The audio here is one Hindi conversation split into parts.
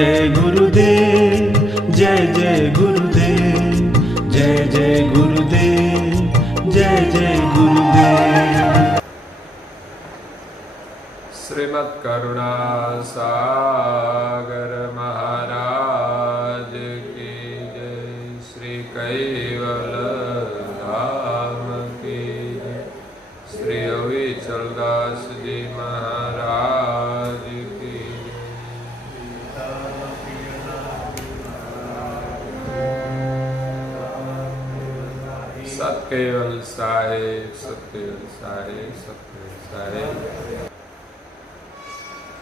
जय गुरुदेव, जय जय गुरुदेव, जय जय गुरुदेव, जय जय गुरुदेव। श्रीमद् करुणा सागर महाराज की जय। श्री कैवल धाम की जय। श्री अविचलदास जी महाराज की जय। सतकेवल साहेब, सतकेवल साहेब, सतकेवल साहेब।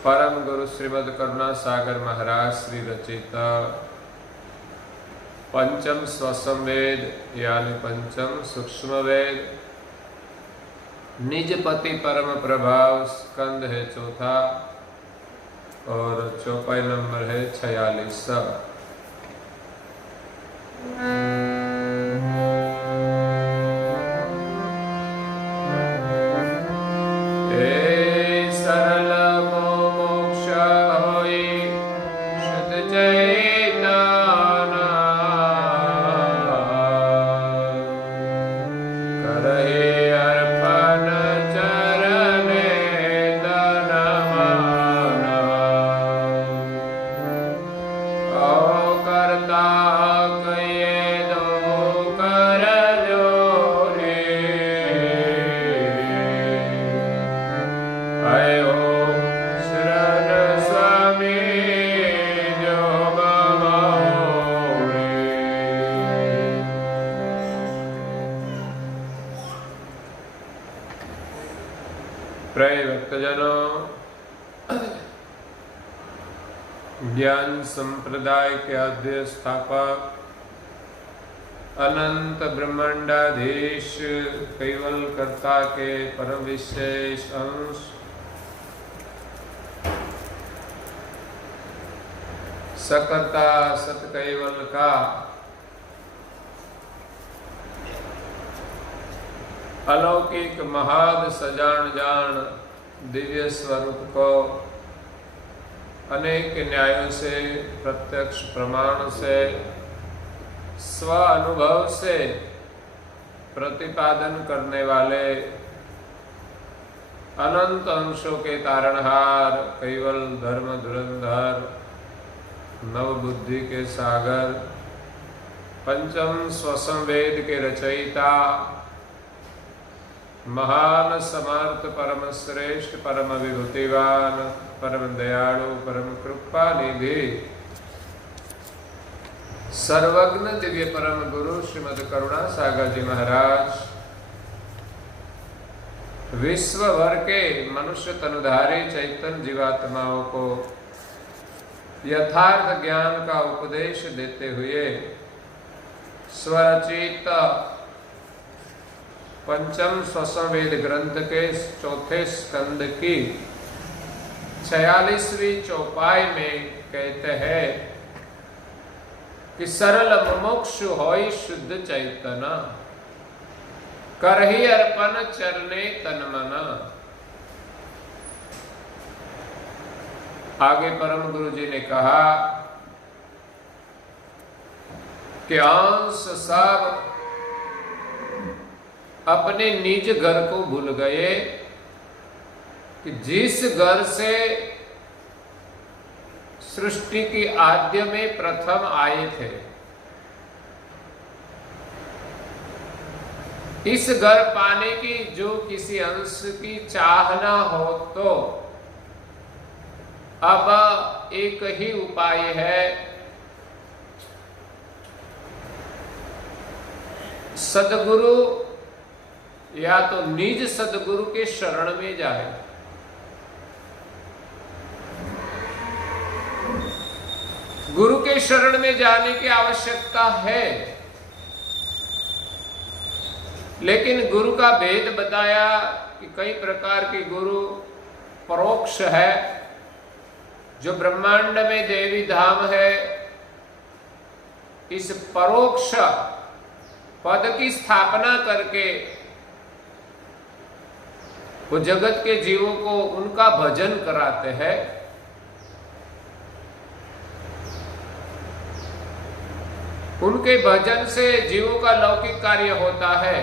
परम गुरु श्रीमद् करुणा सागर महाराज श्री रचित पंचम स्वसम वेद यानी पंचम सूक्ष्म वेद, निज पति परम प्रभाव स्कंद है चौथा और चौपाई नंबर है 46। प्रिय भक्तजनों, ज्ञान संप्रदाय के आद्य स्थापक अनंत ब्रह्मांडाधीश कैवल कर्ता के परम विशेष अंश सकर्ता सत कैवल का अलौकिक महाद सजान जान दिव्य स्वरूप को अनेक न्यायों से, प्रत्यक्ष प्रमाण से, स्व अनुभव से प्रतिपादन करने वाले अनंत अंशों के तारणहार कैवल धर्म धुरंधर नव बुद्धि के सागर पंचम स्वसम वेद के रचयिता महान समर्थ परम श्रेष्ठ परम विभूतिवान परम दयालु परम कृपा निधि सर्वज्ञ दिव्य परम गुरु श्रीमद् करुणा सागर जी महाराज विश्व भर के मनुष्य तनुधारी चैतन्य जीवात्माओं को यथार्थ ज्ञान का उपदेश देते हुए स्वरचित पंचम स्वसम वेद ग्रंथ के चौथे स्कंद की 46वीं चौपाई में कहते हैं कि सरल मुमुक्षु होई शुद्ध चैतन्य करही अर्पण चरणे तन मना। आगे परम गुरु जी ने कहा कि अंश सब अपने निज घर को भूल गए कि जिस घर से सृष्टि की आद्य में प्रथम आए थे, इस घर पाने की जो किसी अंश की चाहना हो तो अब एक ही उपाय है, सदगुरु या तो निज सदगुरु के शरण में जाए। गुरु के शरण में जाने की आवश्यकता है, लेकिन गुरु का भेद बताया कि कई प्रकार के गुरु परोक्ष है, जो ब्रह्मांड में देवी धाम है, इस परोक्ष पद की स्थापना करके वो जगत के जीवों को उनका भजन कराते हैं। उनके भजन से जीवों का लौकिक कार्य होता है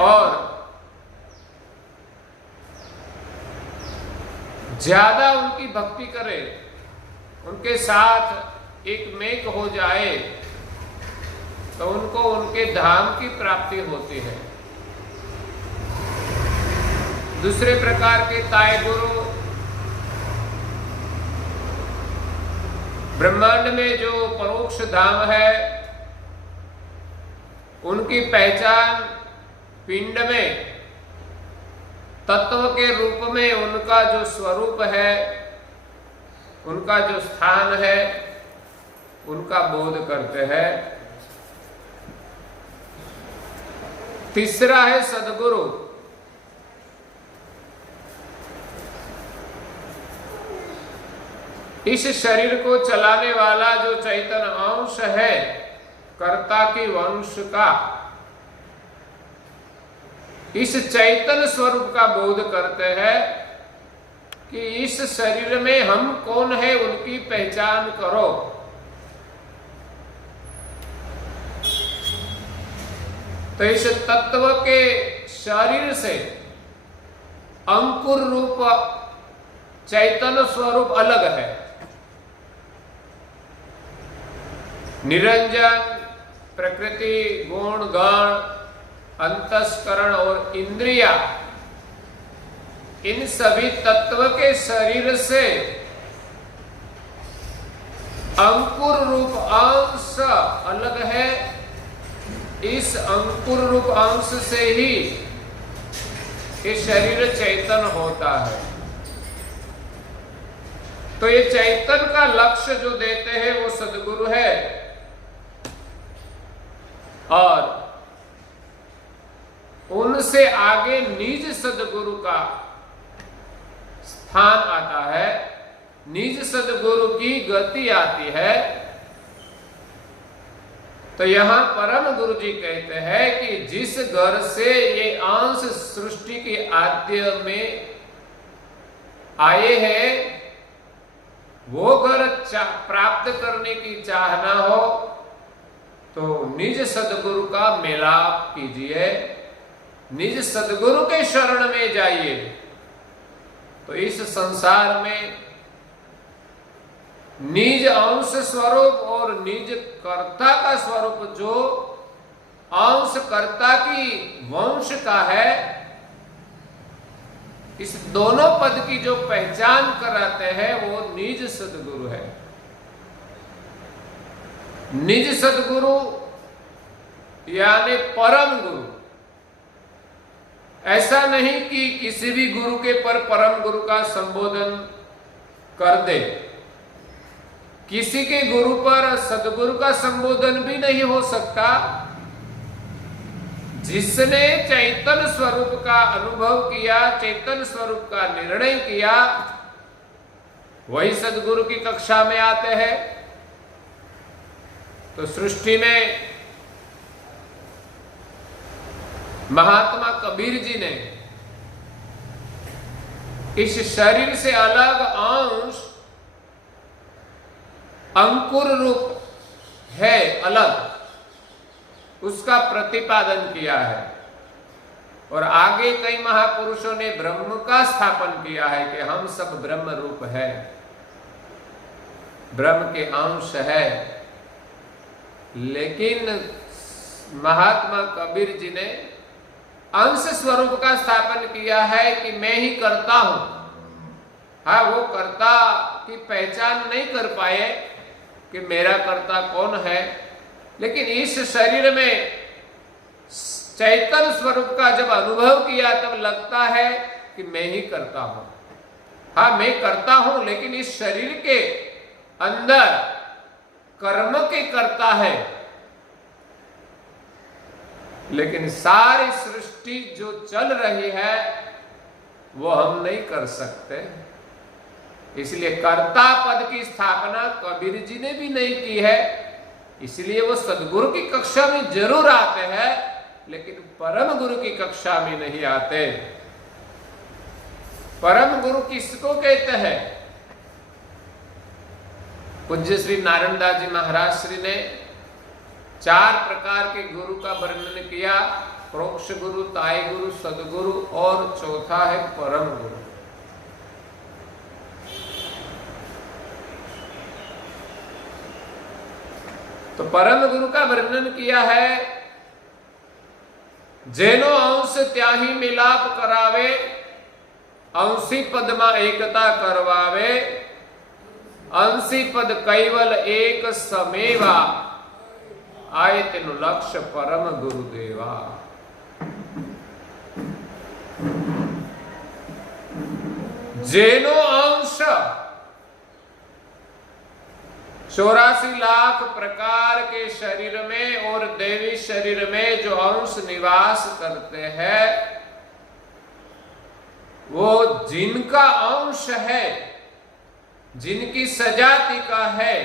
और ज्यादा उनकी भक्ति करे, उनके साथ एक मेक हो जाए तो उनको उनके धाम की प्राप्ति होती है। दूसरे प्रकार के ताय गुरु ब्रह्मांड में जो परोक्ष धाम है उनकी पहचान पिंड में तत्व के रूप में उनका जो स्वरूप है, उनका जो स्थान है, उनका बोध करते हैं। तीसरा है सद्गुरु। इस शरीर को चलाने वाला जो चैतन्य अंश है, कर्ता की वंश का, इस चैतन्य स्वरूप का बोध करते हैं कि इस शरीर में हम कौन है, उनकी पहचान करो। तो इस तत्व के शरीर से अंकुर रूप चैतन्य स्वरूप अलग है। निरंजन प्रकृति, गुण, गण, अंतस्करण और इंद्रिया, इन सभी तत्व के शरीर से अंकुर रूप अंश अलग है। इस अंकुर रूप अंश से ही ये शरीर चैतन्य होता है। तो ये चैतन्य का लक्ष्य जो देते हैं वो सद्गुरु है और उनसे आगे निज सद्गुरु का स्थान आता है, निज सद्गुरु की गति आती है। तो यहां परम गुरु जी कहते हैं कि जिस घर से ये अंश सृष्टि के आद्य में आए हैं, वो घर प्राप्त करने की चाहना हो तो निज सद्गुरु का मिलाप कीजिए, निज सद्गुरु के शरण में जाइए। तो इस संसार में निज अंश स्वरूप और निज कर्ता का स्वरूप, जो अंश कर्ता की वंश का है, इस दोनों पद की जो पहचान कराते हैं वो निज सद्गुरु है। निज सद्गुरु यानी परम गुरु। ऐसा नहीं कि किसी भी गुरु के पर परम गुरु का संबोधन कर दे, किसी के गुरु पर सद्गुरु का संबोधन भी नहीं हो सकता। जिसने चैतन्य स्वरूप का अनुभव किया, चैतन्य स्वरूप का निर्णय किया, वही सद्गुरु की कक्षा में आते हैं। तो सृष्टि में महात्मा कबीर जी ने इस शरीर से अलग अंश अंकुर रूप है अलग, उसका प्रतिपादन किया है। और आगे कई महापुरुषों ने ब्रह्म का स्थापन किया है कि हम सब ब्रह्म रूप है, ब्रह्म के अंश है। लेकिन महात्मा कबीर जी ने अंश स्वरूप का स्थापन किया है कि मैं ही करता हूं। हाँ, वो कर्ता की पहचान नहीं कर पाए कि मेरा कर्ता कौन है, लेकिन इस शरीर में चैतन्य स्वरूप का जब अनुभव किया तब लगता है कि मैं ही करता हूं। हाँ, मैं करता हूं, लेकिन इस शरीर के अंदर कर्म के कर्ता है। लेकिन सारी सृष्टि जो चल रही है वो हम नहीं कर सकते। इसलिए कर्ता पद की स्थापना कबीर जी ने भी नहीं की है। इसलिए वो सद्गुरु की कक्षा में जरूर आते हैं, लेकिन परम गुरु की कक्षा में नहीं आते। परम गुरु किसको कहते हैं? पूज्य श्री नारायण दास जी महाराज श्री ने 4 प्रकार के गुरु का वर्णन किया। प्रोक्ष गुरु, ताय गुरु, सदगुरु और चौथा है परम गुरु। तो परम गुरु का वर्णन किया है, जेनो अंश त्याही मिलाप करावे, अंशी पद मा एकता करवावे, अंशी पद कैवल एक समेवा, आए तेनु लक्ष्य परम गुरुदेवा। जेनो अंश 84 लाख प्रकार के शरीर में और देवी शरीर में जो अंश निवास करते हैं, वो जिनका अंश है, जिनकी सजाति का है,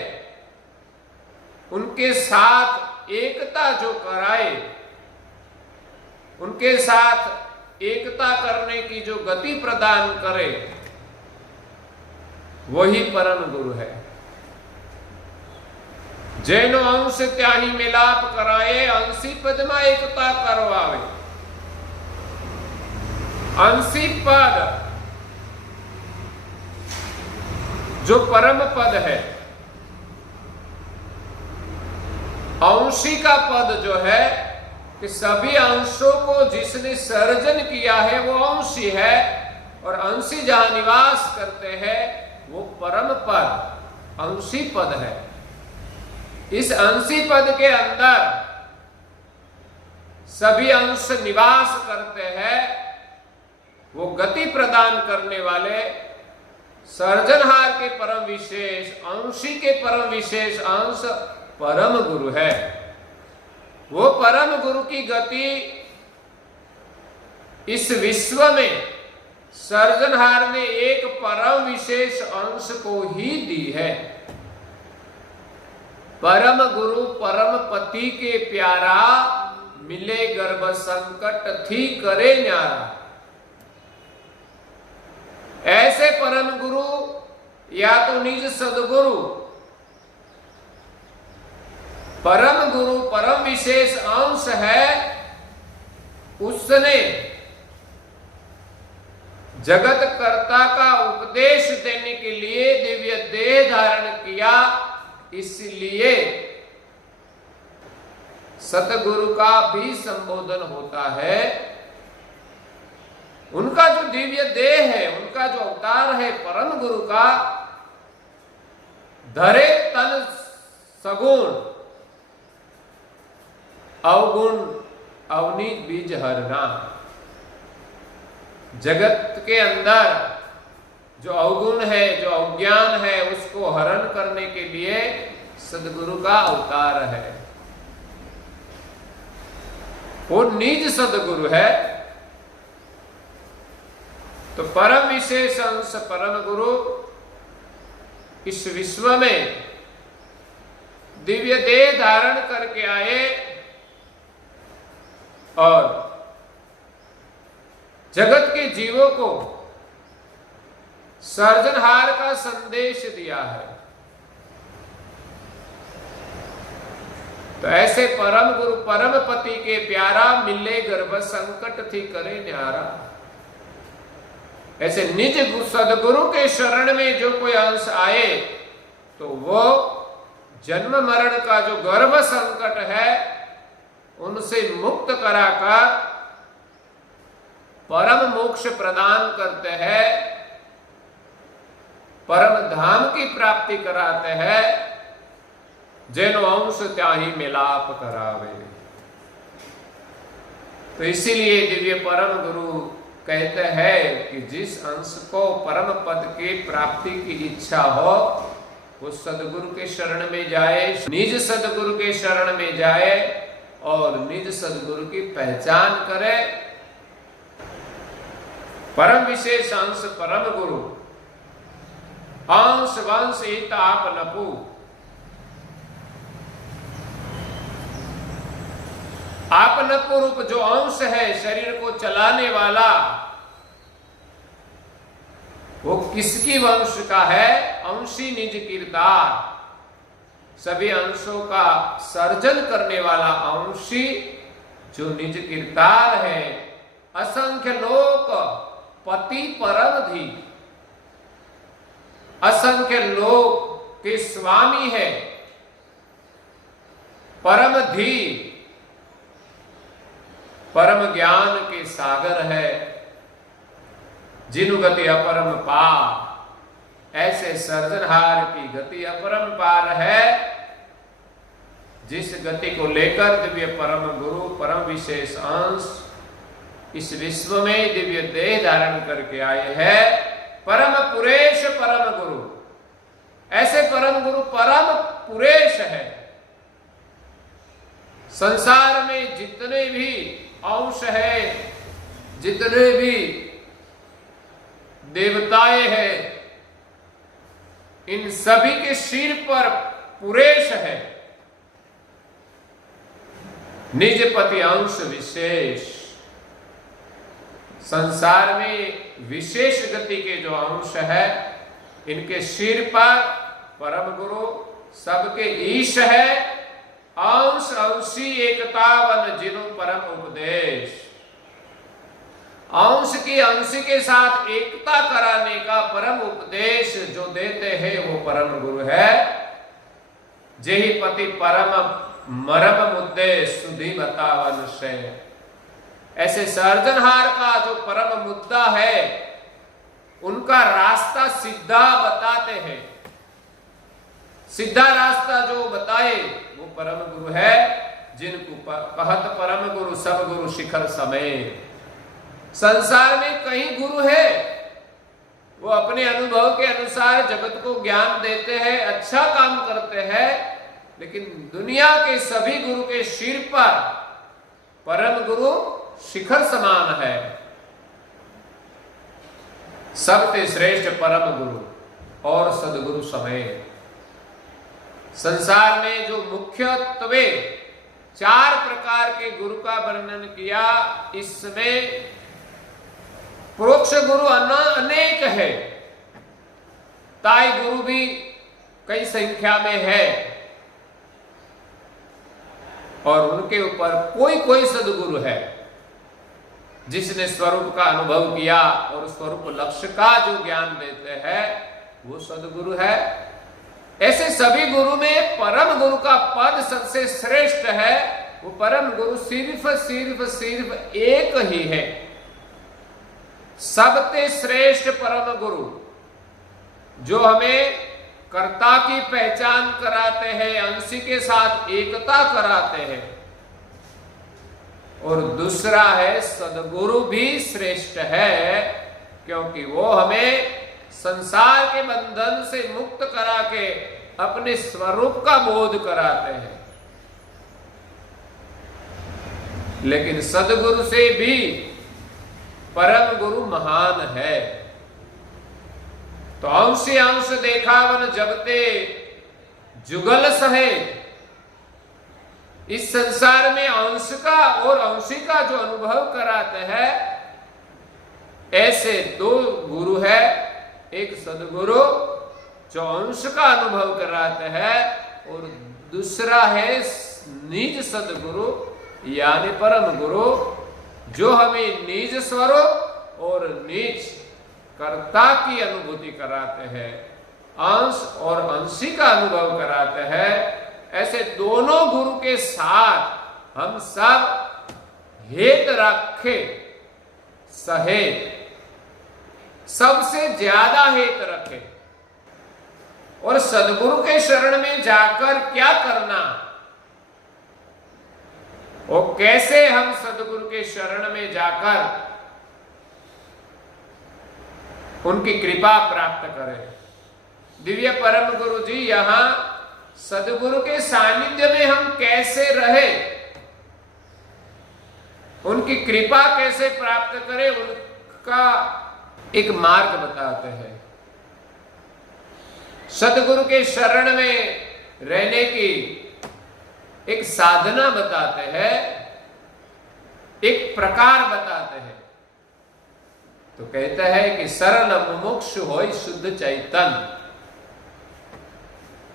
उनके साथ एकता जो कराए, उनके साथ एकता करने की जो गति प्रदान करे, वही परम गुरु है। जैनो अंश त्याही मिलाप कराए, अंशी पद में एकता करवावे। अंशी पद जो परम पद है, अंशी का पद जो है कि सभी अंशों को जिसने सर्जन किया है वो अंशी है, और अंशी जहां निवास करते हैं वो परम पद अंशी पद है। इस अंशी पद के अंदर सभी अंश निवास करते हैं, वो गति प्रदान करने वाले सर्जनहार के परम विशेष अंशी के परम विशेष अंश परम गुरु है। वो परम गुरु की गति इस विश्व में सर्जनहार ने एक परम विशेष अंश को ही दी है। परम गुरु परम पति के प्यारा, मिले गर्भ संकट थी करे न्यारा। ऐसे परम गुरु या तो निज सदगुरु, परम गुरु परम विशेष अंश है, उसने जगत कर्ता का उपदेश देने के लिए दिव्य देह धारण किया। इसलिए सतगुरु का भी संबोधन होता है। उनका जो दिव्य देह है, उनका जो अवतार है परम गुरु का, धरे तन सगुण अवगुण अवनी बीज हरना। जगत के अंदर जो अवगुण है, जो अज्ञान है, उसको हरण करने के लिए सदगुरु का अवतार है। वो निज सदगुरु है। तो परम विशेष अंश परम गुरु इस विश्व में दिव्य देह धारण करके आए और जगत के जीवों को सर्जनहार का संदेश दिया है। तो ऐसे परम गुरु परम पति के प्यारा, मिले गर्भ संकट थी करे न्यारा। ऐसे निज सदगुरु के शरण में जो कोई अंश आए, तो वो जन्म मरण का जो गर्भ संकट है उनसे मुक्त कराकर परम मोक्ष प्रदान करते हैं, परम धाम की प्राप्ति कराते हैं। जैनो अंश त्याही मिलाप करावे। तो इसीलिए दिव्य परम गुरु कहते हैं कि जिस अंश को परम पद की प्राप्ति की इच्छा हो, वो सदगुरु के शरण में जाए, निज सदगुरु के शरण में जाए और निज सदगुरु की पहचान करे। परम विशेष अंश परम गुरु, अंश वंश हित आप नपु। आप नपु रूप जो अंश है, शरीर को चलाने वाला, वो किसकी वंश का है? अंशी निज किरदार। सभी अंशों का सर्जन करने वाला अंशी जो निज कीर्तार है, असंख्य लोक पति परम धी, असंख्य लोक के स्वामी है, परम धी, परम ज्ञान के सागर है, जिनु गति अपरम पार। ऐसे सर्जनहार की गति अपरम पार है, जिस गति को लेकर दिव्य परम गुरु परम विशेष अंश इस विश्व में दिव्य देह धारण करके आए हैं। परम पुरेश परम गुरु, ऐसे परम गुरु परम पुरेश है। संसार में जितने भी अंश है, जितने भी देवताएं हैं, इन सभी के सिर पर पुरेश है निज पति अंश विशेष। संसार में विशेष गति के जो अंश है, इनके सिर पर परम गुरु सबके ईश है। अंश अंशी एकतावन जिनु परम उपदेश। अंश की अंशी के साथ एकता कराने का परम उपदेश जो देते हैं वो परम गुरु है। जेहि पति परम मरम मुद्दे सुधी बतावन से। ऐसे सर्जनहार का जो परम मुद्दा है, उनका रास्ता सीधा बताते हैं। सीधा रास्ता जो बताए वो परम गुरु है, जिनको कहत परम गुरु सब गुरु शिखर समेत। संसार में कई गुरु है, वो अपने अनुभव के अनुसार जगत को ज्ञान देते हैं, अच्छा काम करते हैं, लेकिन दुनिया के सभी गुरु के सिर पर परम गुरु शिखर समान है। सबसे श्रेष्ठ परम गुरु और सदगुरु समेत। संसार में जो मुख्यत्वे 4 प्रकार के गुरु का वर्णन किया, इसमें प्रोक्ष गुरु अनेक है, ताई गुरु भी कई संख्या में है, और उनके ऊपर कोई कोई सदगुरु है जिसने स्वरूप का अनुभव किया और स्वरूप लक्ष्य का जो ज्ञान देते हैं वो सदगुरु है। ऐसे सभी गुरु में परम गुरु का पद सबसे श्रेष्ठ है। वो परम गुरु सिर्फ एक ही है। सबसे श्रेष्ठ परम गुरु जो हमें कर्ता की पहचान कराते हैं, अंशी के साथ एकता कराते हैं, और दूसरा है सदगुरु भी श्रेष्ठ है, क्योंकि वो हमें संसार के बंधन से मुक्त करा के अपने स्वरूप का बोध कराते हैं। लेकिन सदगुरु से भी परम गुरु महान है। तो अंशी अंश देखावन जगते जुगल सहे। इस संसार में अंश का और अंशी का जो अनुभव कराते हैं, ऐसे 2 गुरु है। एक सदगुरु जो अंश का अनुभव कराते हैं, और दूसरा है निज सदगुरु यानी परम गुरु जो हमें निज स्वरूप और निज कर्ता की अनुभूति कराते हैं, अंश और अंशी का अनुभव कराते हैं। ऐसे दोनों गुरु के साथ हम सब हेत रखे, सहेत, सबसे ज्यादा हेत रखे। और सदगुरु के शरण में जाकर क्या करना, और कैसे हम सदगुरु के शरण में जाकर उनकी कृपा प्राप्त करें। दिव्य परम गुरु जी यहां सदगुरु के सानिध्य में हम कैसे रहे, उनकी कृपा कैसे प्राप्त करें, उनका एक मार्ग बताते हैं। सदगुरु के शरण में रहने की एक साधना बताते हैं, एक प्रकार बताते हैं। तो कहता है कि सरल मुमुक्षु होय शुद्ध चैतन्य।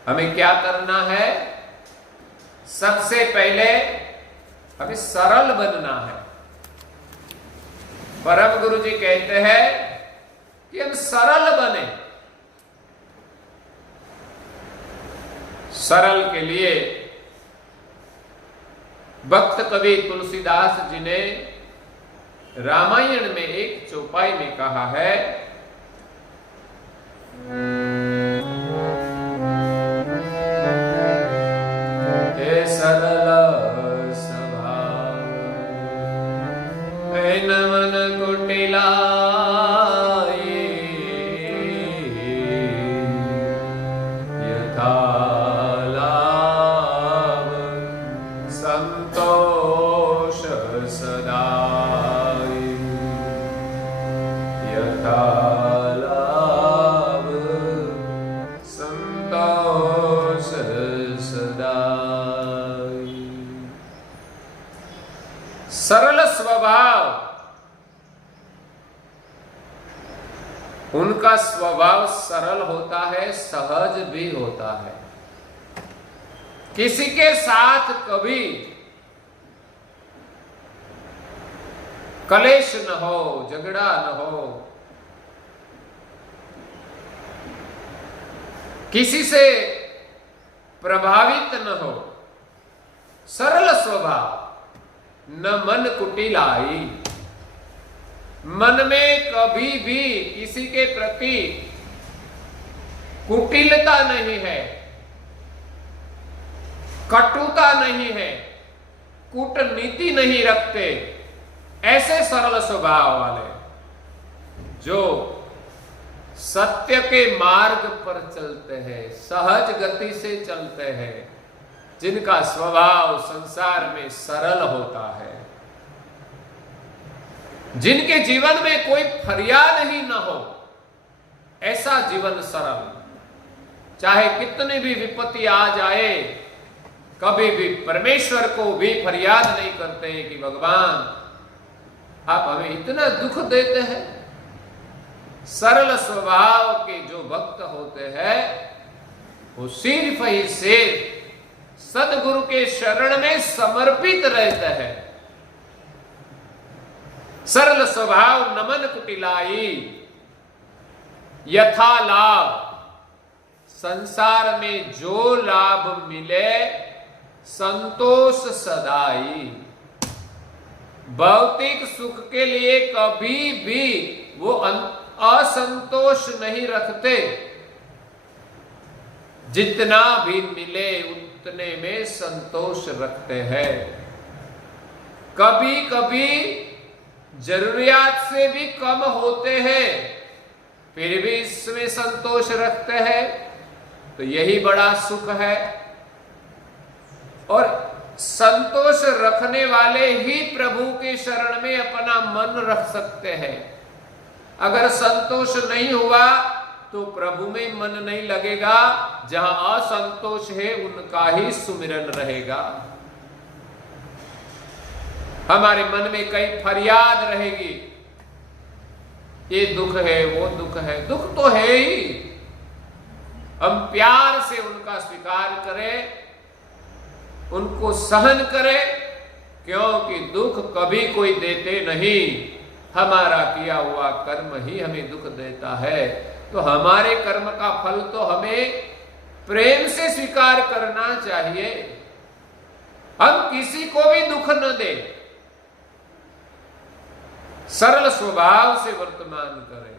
हमें क्या करना है? सबसे पहले हमें सरल बनना है। परम गुरु जी कहते हैं कि हम सरल बने। सरल के लिए भक्त कवि तुलसीदास जी ने रामायण में एक चौपाई में कहा है, हे सरल स्वभाव हे नमन कुटिला सरल स्वभाव। उनका स्वभाव सरल होता है, सहज भी होता है। किसी के साथ कभी कलेश न हो, झगड़ा न हो, किसी से प्रभावित न हो। सरल स्वभाव। न मन कुटिलाई, मन में कभी भी किसी के प्रति कुटिलता नहीं है, कटुता नहीं है, कूटनीति नहीं रखते। ऐसे सरल स्वभाव वाले जो सत्य के मार्ग पर चलते हैं, सहज गति से चलते हैं, जिनका स्वभाव संसार में सरल होता है, जिनके जीवन में कोई फरियाद ही न हो, ऐसा जीवन सरल। चाहे कितनी भी विपत्ति आ जाए, कभी भी परमेश्वर को भी फरियाद नहीं करते हैं कि भगवान आप हमें इतना दुख देते हैं। सरल स्वभाव के जो भक्त होते हैं वो सिर्फ ही सिर्फ सदगुरु के शरण में समर्पित रहते हैं। सरल स्वभाव नमन कुटिलाई, यथा लाभ। संसार में जो लाभ मिले संतोष सदाई। भौतिक सुख के लिए कभी भी वो असंतोष नहीं रखते। जितना भी मिले उतने में संतोष रखते हैं। कभी कभी जरूरियात से भी कम होते हैं, फिर भी इसमें संतोष रखते हैं, तो यही बड़ा सुख है। और संतोष रखने वाले ही प्रभु के शरण में अपना मन रख सकते हैं। अगर संतोष नहीं हुआ तो प्रभु में मन नहीं लगेगा। जहां असंतोष है उनका ही सुमिरन रहेगा। हमारे मन में कई फरियाद रहेगी, ये दुख है वो दुख है। दुख तो है ही, हम प्यार से उनका स्वीकार करें, उनको सहन करें, क्योंकि दुख कभी कोई देते नहीं। हमारा किया हुआ कर्म ही हमें दुख देता है। तो हमारे कर्म का फल तो हमें प्रेम से स्वीकार करना चाहिए। हम किसी को भी दुख न दे, सरल स्वभाव से वर्तमान करें।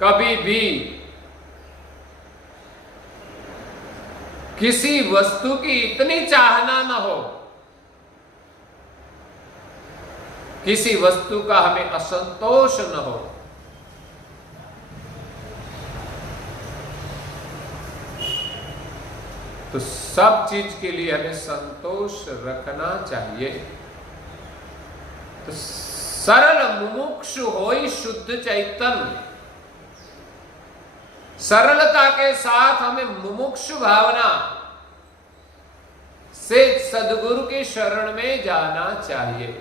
कभी भी किसी वस्तु की इतनी चाहना न हो, किसी वस्तु का हमें असंतोष न हो। तो सब चीज के लिए हमें संतोष रखना चाहिए। तो सरल मुमुक्षु होई शुद्ध चैतन्य। सरलता के साथ हमें मुमुक्षु भावना से सदगुरु के शरण में जाना चाहिए।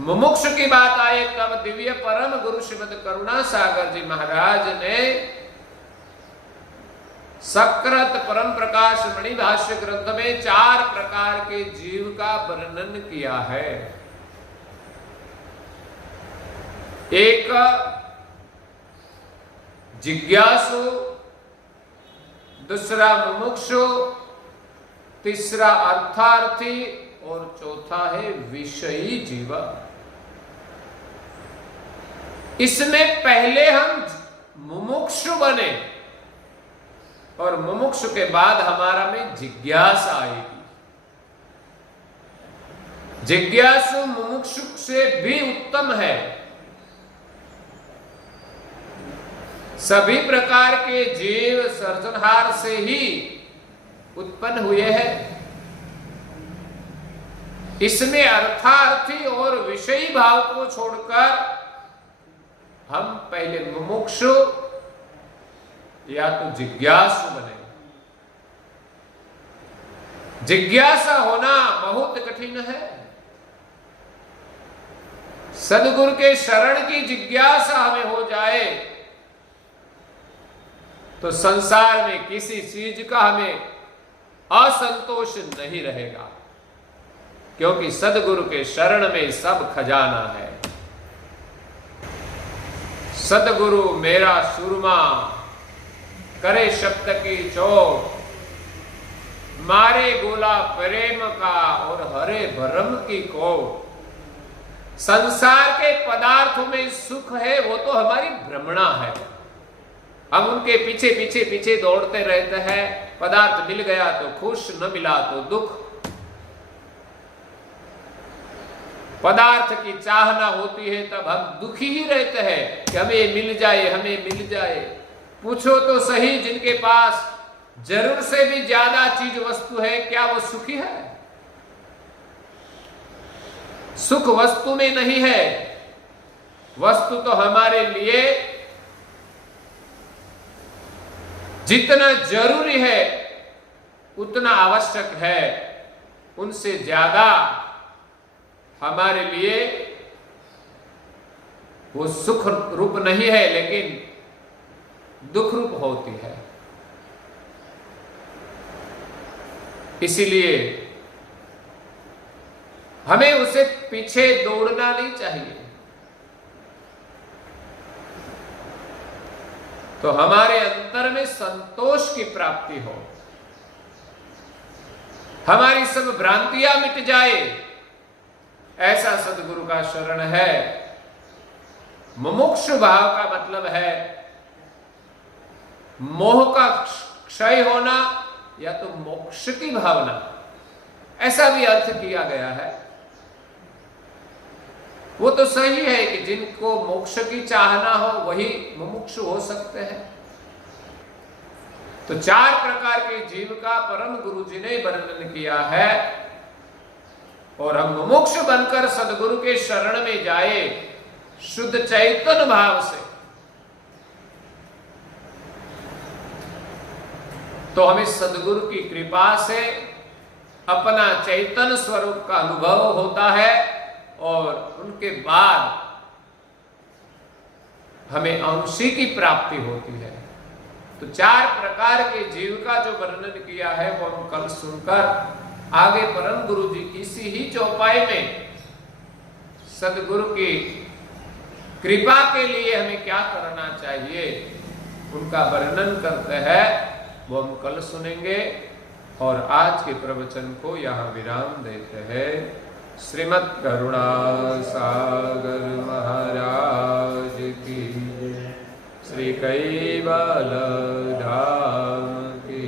मुमुक्षु की बात आए तब दिव्य परम गुरु श्रीमद करुणा सागर जी महाराज ने सकृत परम प्रकाश मणि भाष्य ग्रंथ में 4 प्रकार के जीव का वर्णन किया है। एक जिज्ञासु, दूसरा मुमुक्षु, तीसरा अर्थार्थी और चौथा है विषयी जीव। इसमें पहले हम मुमुक्षु बने और मुमुक्षु के बाद हमारा में जिज्ञासा आएगी। जिज्ञासु मुमुक्षु से भी उत्तम है। सभी प्रकार के जीव सर्जनहार से ही उत्पन्न हुए हैं। इसमें अर्थार्थी और विषयी भाव को छोड़कर हम पहले मुमुक्षु या तो जिज्ञासु बने। जिज्ञासा होना बहुत कठिन है। सद्गुरु के शरण की जिज्ञासा हमें हो जाए तो संसार में किसी चीज का हमें असंतोष नहीं रहेगा, क्योंकि सद्गुरु के शरण में सब खजाना है। सद्गुरु मेरा सुरमा, करे शब्द की चोट, मारे गोला प्रेम का और हरे भरम की कोट। संसार के पदार्थों में सुख है वो तो हमारी भ्रमणा है। हम उनके पीछे पीछे पीछे दौड़ते रहते हैं। पदार्थ मिल गया तो खुश, न मिला तो दुख। पदार्थ की चाहना होती है तब हम दुखी ही रहते हैं कि हमें मिल जाए, हमें मिल जाए। पूछो तो सही, जिनके पास जरूर से भी ज्यादा चीज वस्तु है, क्या वो सुखी है? सुख वस्तु में नहीं है। वस्तु तो हमारे लिए जितना जरूरी है उतना आवश्यक है, उनसे ज्यादा हमारे लिए वो सुख रूप नहीं है, लेकिन दुख रूप होती है। इसीलिए हमें उसे पीछे दौड़ना नहीं चाहिए। तो हमारे अंतर में संतोष की प्राप्ति हो, हमारी सब भ्रांतियां मिट जाए, ऐसा सद्गुरु का शरण है। मुमुक्षु भाव का मतलब है मोह का क्षय होना या तो मोक्ष की भावना, ऐसा भी अर्थ किया गया है। वो तो सही है कि जिनको मोक्ष की चाहना हो वही मुमुक्षु हो सकते हैं। तो 4 प्रकार के जीव का परम गुरु जी ने वर्णन किया है, और हम मुमुक्षु बनकर सद्गुरु के शरण में जाए शुद्ध चैतन्य भाव से, तो हमें सद्गुरु की कृपा से अपना चैतन्य स्वरूप का अनुभव होता है, और उनके बाद हमें अंशी की प्राप्ति होती है। तो 4 प्रकार के जीव का जो वर्णन किया है वो हम कल सुनकर आगे परम गुरु जी इसी ही चौपाई में सद्गुरु की कृपा के लिए हमें क्या करना चाहिए उनका वर्णन करते हैं, वो हम कल सुनेंगे। और आज के प्रवचन को यहाँ विराम देते हैं। श्रीमद् करुणा सागर महाराज की, श्री कैवल धाम की,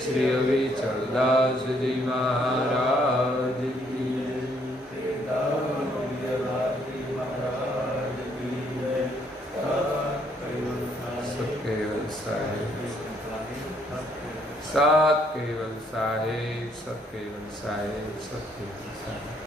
श्री अविचलदास जी महाराज की, सत केवल साहेब, सत केवल साहेब, सत केवल साहेब।